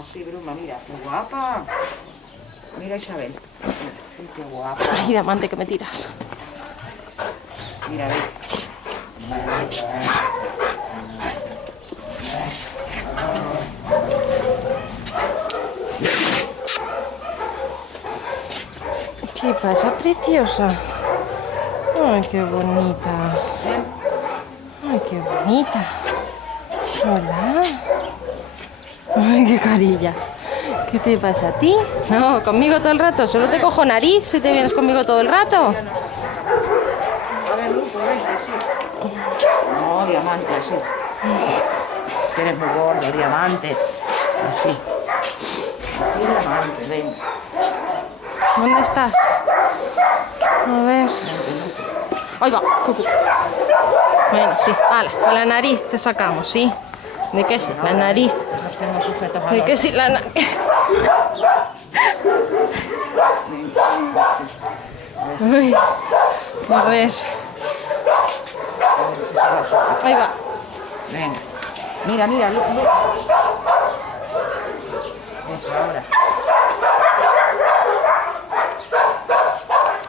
Así, Bruma, mira, qué guapa. Mira, Isabel. Uy, qué guapa. Ay, diamante, que me tiras. Mira, ve. ¿Qué pasa, preciosa? Ay, qué bonita. Ay, qué bonita. Hola. Ay, qué carilla. ¿Qué te pasa a ti? No, conmigo todo el rato. Solo te cojo nariz si te vienes conmigo todo el rato. A ver, Lupo, ven, así. No, diamante, así. Que eres muy gordo, diamante. Así. Así, diamante, ven. ¿Dónde estás? A ver. Ahí va. Bueno, sí. Hala, a la nariz te sacamos, ¿sí? ¿De qué sí? La nariz. Nos tenemos sujetos a ¿De los... qué sí? La nariz. Ay, a ver. Ahí va. Venga. Mira, mira, Lupo.